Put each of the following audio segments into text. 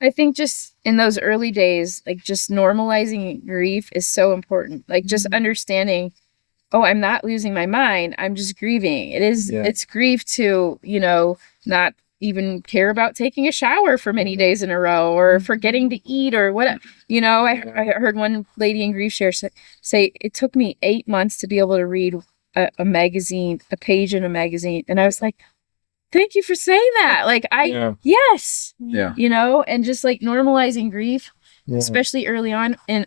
I think just in those early days, like just normalizing grief is so important. Like just understanding, oh, I'm not losing my mind. I'm just grieving. It's grief to, not even care about taking a shower for many days in a row or forgetting to eat or what, I heard one lady in grief share say it took me 8 months to be able to read a magazine, a page in a magazine. And I was like, thank you for saying that. Like, yes, Yeah. and just like normalizing grief, especially early on in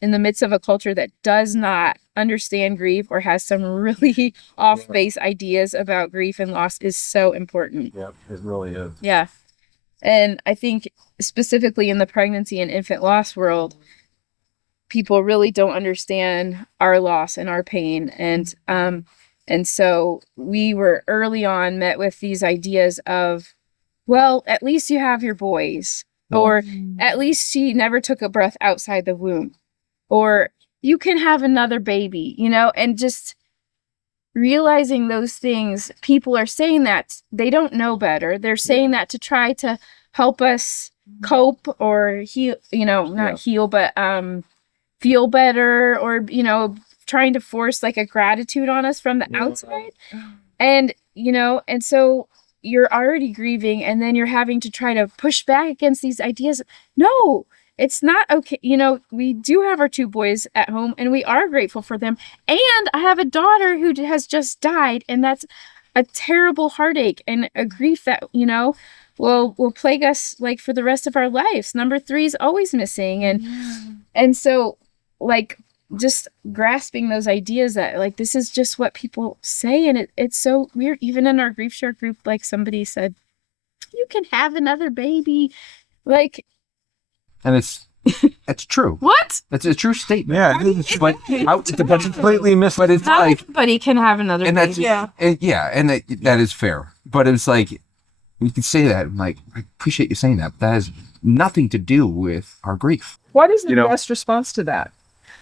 the midst of a culture that does not understand grief or has some really off base ideas about grief and loss is so important. Yeah, it really is. Yeah. And I think specifically in the pregnancy and infant loss world, people really don't understand our loss and our pain. And so we were early on met with these ideas of, well, at least you have your boys, or at least she never took a breath outside the womb, or you can have another baby, and just realizing those things, people are saying that they don't know better. They're saying that to try to help us cope or heal, not heal, but feel better, or trying to force like a gratitude on us from the outside. And and so you're already grieving, and then you're having to try to push back against these ideas. No, it's not okay. We do have our two boys at home, and we are grateful for them, and I have a daughter who has just died, and that's a terrible heartache and a grief that will plague us like for the rest of our lives. Number three is always missing. And so, like, just grasping those ideas that like this is just what people say, and it's so weird. Even in our grief share group, like somebody said, you can have another baby, like, and it's true. What? It's a true statement. Yeah, but that's completely missed. But it's not like everybody can have another and baby. And that is fair. But it's like you can say that. I'm like, I appreciate you saying that. But that has nothing to do with our grief. What is the best response to that?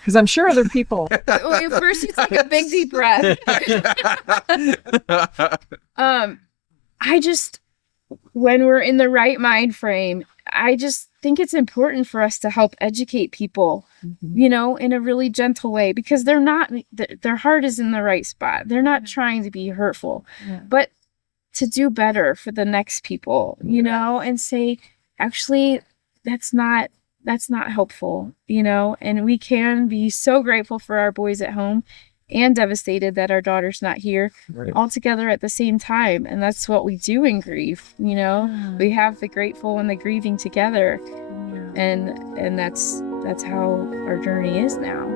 Because I'm sure other people. First, it's like a big deep breath. I just, when we're in the right mind frame, I just think it's important for us to help educate people, in a really gentle way, because they're not, their heart is in the right spot. They're not trying to be hurtful, but to do better for the next people, and say, actually, that's not helpful, and we can be so grateful for our boys at home and devastated that our daughter's not here, all together at the same time. And that's what we do in grief. We have the grateful and the grieving together. And that's how our journey is now.